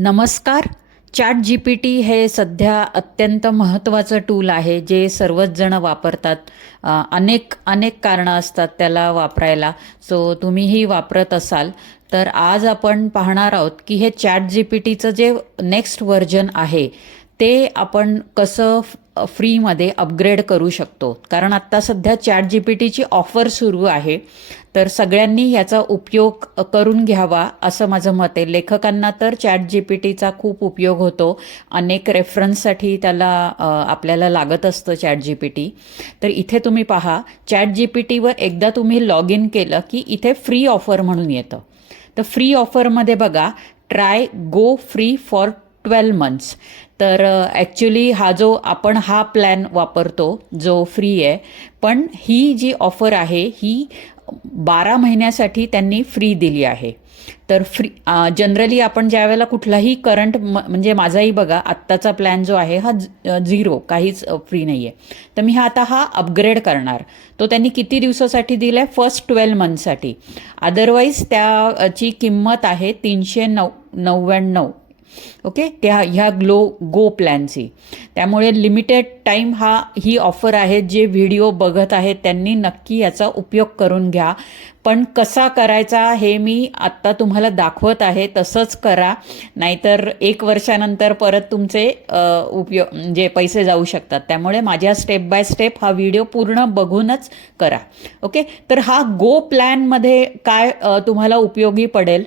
नमस्कार. Chat G P T हे सध्या अत्यंत महत्त्वाचं टूल आहे जे सर्वच जणं वापरतात. अनेक अनेक कारणं असतात त्याला वापरायला. सो तुम्हीही वापरत असाल. तर आज आपण पाहणार आहोत की हे चॅट जी पी टीचं जे नेक्स्ट व्हर्जन आहे ते आपण कसं फ्रीमध्ये अपग्रेड करू शकतो. कारण आत्ता सध्या चॅट जी पी टीची ऑफर सुरू आहे. तर सगळ्यांनी याचा उपयोग करून घ्यावा असं माझं मत आहे. लेखकांना तर चॅट जी पी टीचा खूप उपयोग होतो. अनेक रेफरन्ससाठी त्याला आपल्याला लागत असतं चॅट जी पी टी तर इथे तुम्ही पहा चॅट जी पी टीवर एकदा तुम्ही लॉग इन केलं की इथे फ्री ऑफर म्हणून येतं. तर फ्री ऑफरमध्ये बघा try go free for twelve months तर ॲक्च्युली हा जो आपण हा प्लॅन वापरतो जो फ्री आहे पण ही जी ऑफर आहे ही बारा महिन्यासाठी त्यांनी फ्री दिली आहे. तर फ्री जनरली आपण ज्यावेळेला कुठलाही करंट म्हणजे माझाही बघा आत्ताचा प्लॅन जो आहे हा झिरो काहीच फ्री नाही आहे तर मी हा आता हा अपग्रेड करणार. तो त्यांनी किती दिवसासाठी दिला आहे फर्स्ट ट्वेल्व मंथसाठी अदरवाईज त्याची किंमत आहे तीनशे नऊ नव्याण्णव ओके? त्या ह्या ग्लो गो प्लॅनची. त्यामुळे लिमिटेड टाईम हा ही ऑफर आहे जे व्हिडिओ बघत आहेत त्यांनी नक्की याचा उपयोग करून घ्या. पण कसा करायचा हे मी आत्ता तुम्हाला दाखवत आहे तसंच करा. नाहीतर एक वर्षानंतर परत तुमचे उपयोग म्हणजे पैसे जाऊ शकतात. त्यामुळे माझ्या स्टेप बाय स्टेप हा व्हिडिओ पूर्ण बघूनच करा. ओके? तर हा गो प्लॅनमध्ये काय तुम्हाला उपयोगी पडेल?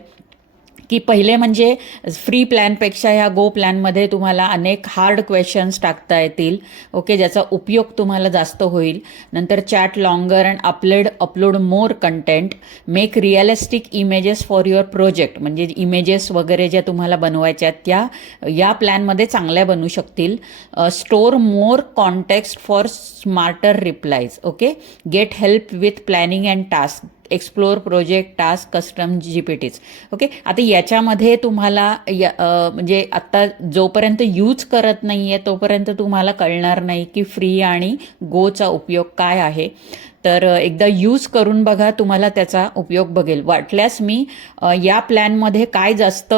की पहिले म्हणजे फ्री प्लॅनपेक्षा ह्या गो प्लॅनमध्ये तुम्हाला अनेक हार्ड क्वेश्चन्स टाकता येतील. ओके ज्याचा उपयोग तुम्हाला जास्त होईल. नंतर chat longer and upload upload more content make realistic images for your project म्हणजे इमेजेस वगैरे ज्या तुम्हाला बनवायच्या आहेत त्या या प्लॅनमध्ये चांगल्या बनू शकतील. Store more context for smarter replies okay get help with planning and task explore project task custom G P Ts okay आता याच्यामध्ये तुम्हाला या म्हणजे आत्ता जोपर्यंत यूज करत नाही आहे तोपर्यंत तुम्हाला कळणार नाही की फ्री आणि गोचा उपयोग काय आहे. तर एकदा यूज करून बघा तुम्हाला त्याचा उपयोग बघेल. वाटल्यास मी या प्लॅनमध्ये काय जास्त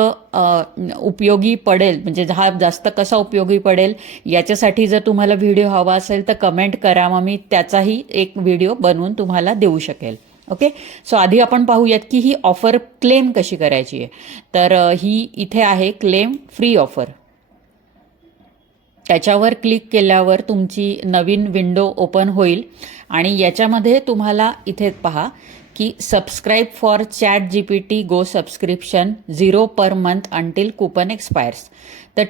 उपयोगी पडेल म्हणजे हा जास्त कसा उपयोगी पडेल याच्यासाठी जर तुम्हाला व्हिडिओ हवा असेल तर कमेंट करा. मग मी त्याचाही एक व्हिडिओ बनवून तुम्हाला देऊ शकेल. ओके सो आधी आपण पाहूयात की ही ऑफर क्लेम कशी करायची आहे. तर ही इथे आहे क्लेम फ्री ऑफर त्याच्यावर क्लिक केल्यावर तुमची नवीन विंडो ओपन होईल. आणि याच्यामध्ये तुम्हाला इथे पहा की subscribe for ChatGPT Go subscription zero per month until coupon expires तर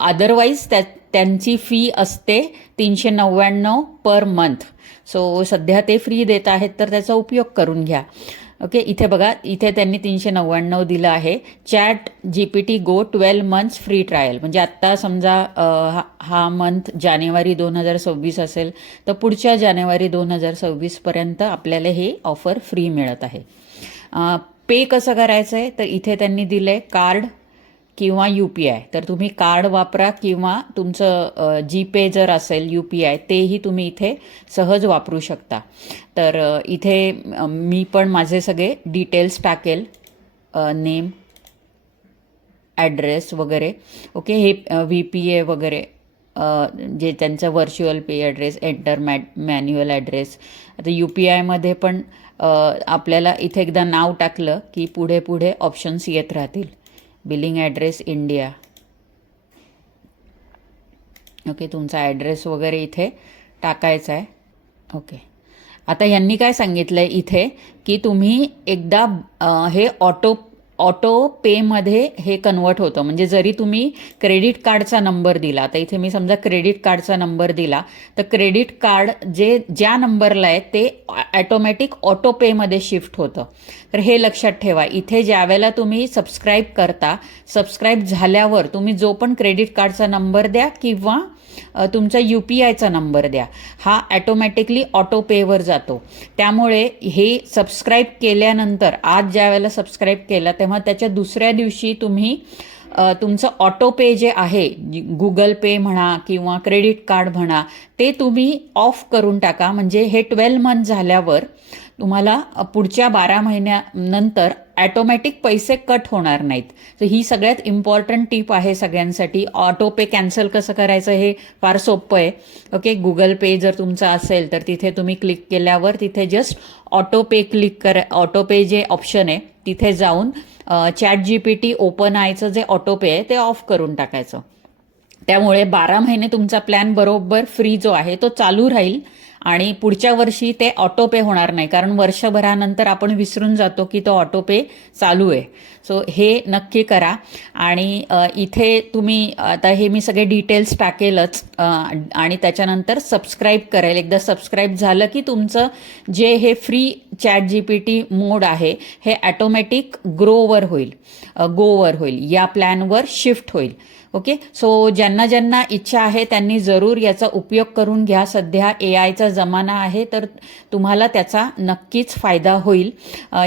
अदरवाईज त्या त्यांची फी असते तीनशे नव्याण्णव पर मंथ सो सध्या ते फ्री देत आहेत तर त्याचा उपयोग करून घ्या. ओके इथे बघा इथे त्यांनी तीनशे नव्याण्णव दिलं आहे. ChatGPT Go twelve months free trial म्हणजे आत्ता समजा हा हा मंथ जानेवारी दोन हजार सव्वीस असेल तर पुढच्या जानेवारी दोन हजार सव्वीसपर्यंत आपल्याला हे ऑफर फ्री मिळत आहे. पे कसं करायचं आहे तर इथे त्यांनी दिलं आहे कार्ड किंवा यू पी आय. तर तुम्ही कार्ड वापरा किंवा तुमचं जी पे जर असेल यू पी आय तेही तुम्ही इथे सहज वापरू शकता. तर इथे मी पण माझे सगळे डिटेल्स टाकेल. नेम ॲड्रेस वगैरे. ओके हे व्ही पी ए वगैरे जे त्यांचं व्हर्च्युअल पे ॲड्रेस एंटर मॅ मॅन्युअल ॲड्रेस आता यू पी आयमध्ये पण आपल्याला इथे एकदा नाव टाकलं की पुढे पुढे ऑप्शन्स येत राहतील. Billing address India. ओके तुमचा ॲड्रेस वगैरे इथे टाकायचा आहे. ओके. आता यांनी काय सांगितलं आहे इथे की तुम्ही एकदा हे ऑटो ऑटो पेमध्ये हे कन्वर्ट होतं. म्हणजे जरी तुम्ही क्रेडिट कार्डचा नंबर दिला तर इथे मी समजा क्रेडिट कार्डचा नंबर दिला तर क्रेडिट कार्ड जे ज्या नंबरला आहे ते ॲटोमॅटिक ऑटो पेमध्ये शिफ्ट होतं. तर हे लक्षात ठेवा इथे ज्यावेळेला तुम्ही सबस्क्राईब करता सबस्क्राईब झाल्यावर तुम्ही जो पण क्रेडिट कार्डचा नंबर द्या किंवा तुमचा यू पी आयचा नंबर द्या. हा ॲटोमॅटिकली ऑटोपेवर जातो. त्यामुळे हे सबस्क्राईब केल्यानंतर आज ज्या वेळेला सबस्क्राईब केलं तेव्हा त्याच्या दुसऱ्या दिवशी तुम्ही तुमचं ऑटो पे जे आहे गुगल पे म्हणा किंवा क्रेडिट कार्ड म्हणा ते तुम्ही ऑफ करून टाका. म्हणजे हे ट्वेल्व मंथ झाल्यावर तुम्हाला पुढच्या बारा महिन्यानंतर ॲटोमॅटिक पैसे कट होणार नाहीत. तर ही सगळ्यात इम्पॉर्टंट टीप आहे सगळ्यांसाठी. ऑटो पे कॅन्सल कसं करायचं हे फार सोपं आहे. ओके गुगल पे जर तुमचा असेल तर तिथे तुम्ही क्लिक केल्यावर तिथे जस्ट ऑटो पे क्लिक कर. ऑटो पे जे ऑप्शन आहे तिथे जाऊन chat G P T open आयचं जे ऑटो पे आहे ते ऑफ करून टाकायचं. त्यामुळे बारा महिने तुमचा प्लॅन बरोबर फ्री जो आहे तो चालू राहील. आणि पुढच्या वर्षी ते ऑटोपे होणार नाही. कारण वर्षभरानंतर आपण विसरून जातो की तो ऑटोपे चालू आहे. सो हे नक्की करा. आणि इथे तुम्ही आता हे मी सगळे डिटेल्स टाकेलच आणि त्याच्यानंतर सबस्क्राईब करेल. एकदा सबस्क्राईब झालं की तुमचं जे हे free chat G P T mode आहे हे ॲटोमॅटिक ग्रोवर होईल. गोवर होईल. या प्लॅनवर शिफ्ट होईल. ओके सो ज्यांना ज्यांना इच्छा आहे त्यांनी जरूर याचा उपयोग करून घ्या. सध्या ए आयचा जमाना आहे तर तुम्हाला त्याचा नक्कीच फायदा होईल.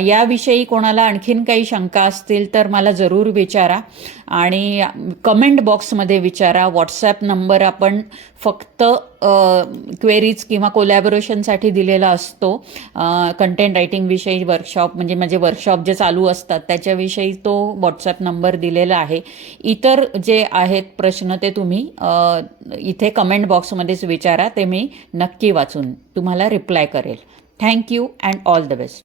याविषयी कोणाला आणखीन काही शंका असतील तर मला जरूर विचारा. आणि कमेंट बॉक्समध्ये विचारा. व्हॉट्सॲप नंबर आपण फक्त क्वेरीज किंवा कोलॅबोरेशनसाठी दिलेला असतो. कंटेंट रायटिंगविषयी वर्कशॉप म्हणजे माझे वर्कशॉप जे चालू असतात त्याच्याविषयी तो व्हॉट्सॲप नंबर दिलेला आहे. इतर जे आहेत प्रश्न ते तुम्ही इथे कमेंट बॉक्समध्येच विचारा. ते मी नक्की वाचून तुम्हाला रिप्लाय करेल. Thank you and all the best